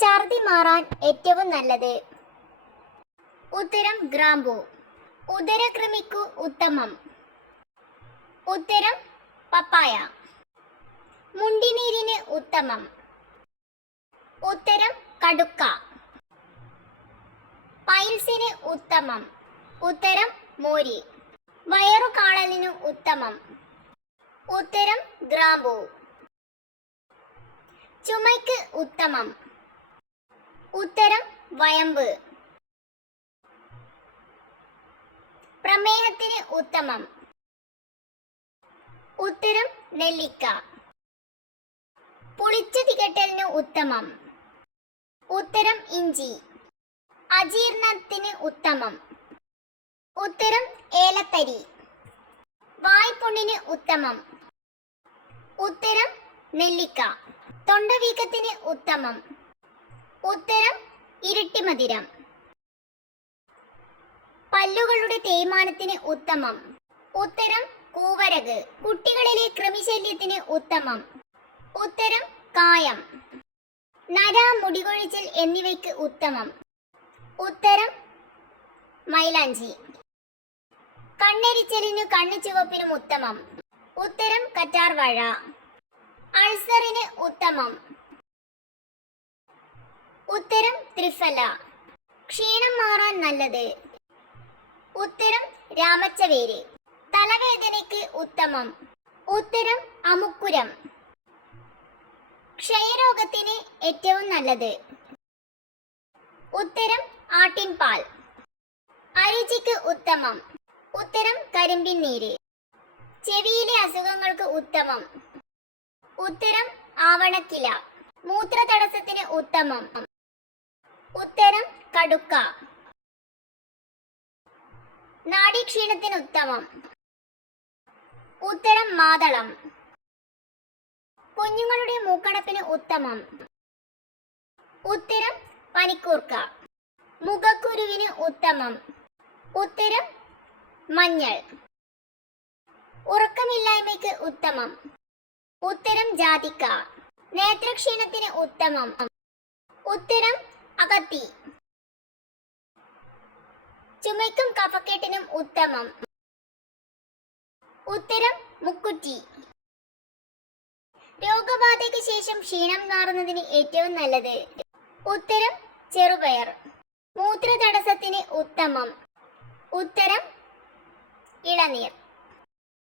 ഛർദി മാറാൻ ഏറ്റവും നല്ലത്? ഉത്തരം ഗ്രാമ്പൂ. ഉദരകൃമിക്കു ഉത്തമം? ഉത്തരം പപ്പായ. മുണ്ടിനീരിന് ഉത്തമം? ഉത്തരം കടുക്ക. പൈൽസിന് ഉത്തമം? ഉത്തരം മോര്. വയറുകാളലിനു ഉത്തമം? ഉത്തരം ഗ്രാമ്പൂ. ചുമയ്ക്ക് ഉത്തമം? ഉത്തരം വയമ്പ്. പ്രമേഹത്തിന് ഉത്തമം? ഉത്തരം നെല്ലിക്ക. പുളിച്ചു തികട്ടലിന് ഉത്തമം? ഉത്തരം ഇഞ്ചി. അജീർണത്തിന് ഉത്തമം? ഉത്തരം ഏലത്തരി. വായ്പുണ്ണിന് ഉത്തമം? ഉത്തരം നെല്ലിക്ക. തൊണ്ടവീക്കത്തിന് ഉത്തമം? ഉത്തരം ഇരട്ടിമധുരം. പല്ലുകളുടെ തേയ്മാനത്തിന് ഉത്തമം? ഉത്തരം കൂവരക്. കുട്ടികളിലെ കൃമിശല്യത്തിന് ഉത്തമം? ഉത്തരം കായം. നര, മുടികൊഴിച്ചിൽ എന്നിവയ്ക്ക് ഉത്തമം? ഉത്തരം മൈലാഞ്ചി. കണ്ണെരിച്ചലിനു കണ്ണു ചുവപ്പിനും ഉത്തമം? ഉത്തരം കറ്റാർവാഴ. അൾസറിന് ഉത്തമം? ഉത്തരം ത്രിഫല. ക്ഷീണം മാറാൻ നല്ലത്? ഉത്തരം രാമച്ചവേര്. തലവേദനയ്ക്ക് ഉത്തമം? ഉത്തരം അമുക്കുരം. ക്ഷയരോഗത്തിന് ഏറ്റവും നല്ലത്? ഉത്തരം ആട്ടിൻപാൽ. അരുചിക്ക് ഉത്തമം? ഉത്തരം കരിമ്പിൻ നീര്. ചെവിയിലെ അസുഖങ്ങൾക്ക് ഉത്തമം? ഉത്തരം ആവണക്കില. മൂത്രതടസ്സത്തിന് ഉത്തമം? ഉത്തരം കടുക്ക. നാഡീക്ഷീണത്തിന് ഉത്തമം? ഉത്തരം മാതളം. കുഞ്ഞുങ്ങളുടെ മൂക്കടപ്പിന് ഉത്തമം? ഉത്തരം പനിക്കൂർക്ക. മുഖക്കുരുവിന് ഉത്തമം? ഉത്തരം മഞ്ഞൾ. ഉറക്കമില്ലായ്മയ്ക്ക് ഉത്തമം? ഉത്തരം ജാതിക്ക. നേത്രക്ഷീണത്തിന് ഉത്തമം? ഉത്തരം അകത്തി. ചുമയ്ക്കും കഫക്കെട്ടിനും ഉത്തമം? ഉത്തരം മുക്കുറ്റി. രോഗബാധയ്ക്ക് ശേഷം ക്ഷീണം മാറുന്നതിന് ഏറ്റവും നല്ലത്? ഉത്തരം ചെറുപയർ. മൂത്രതടസ്സത്തിന് ഉത്തമം? ഉത്തരം ഇളനീർ.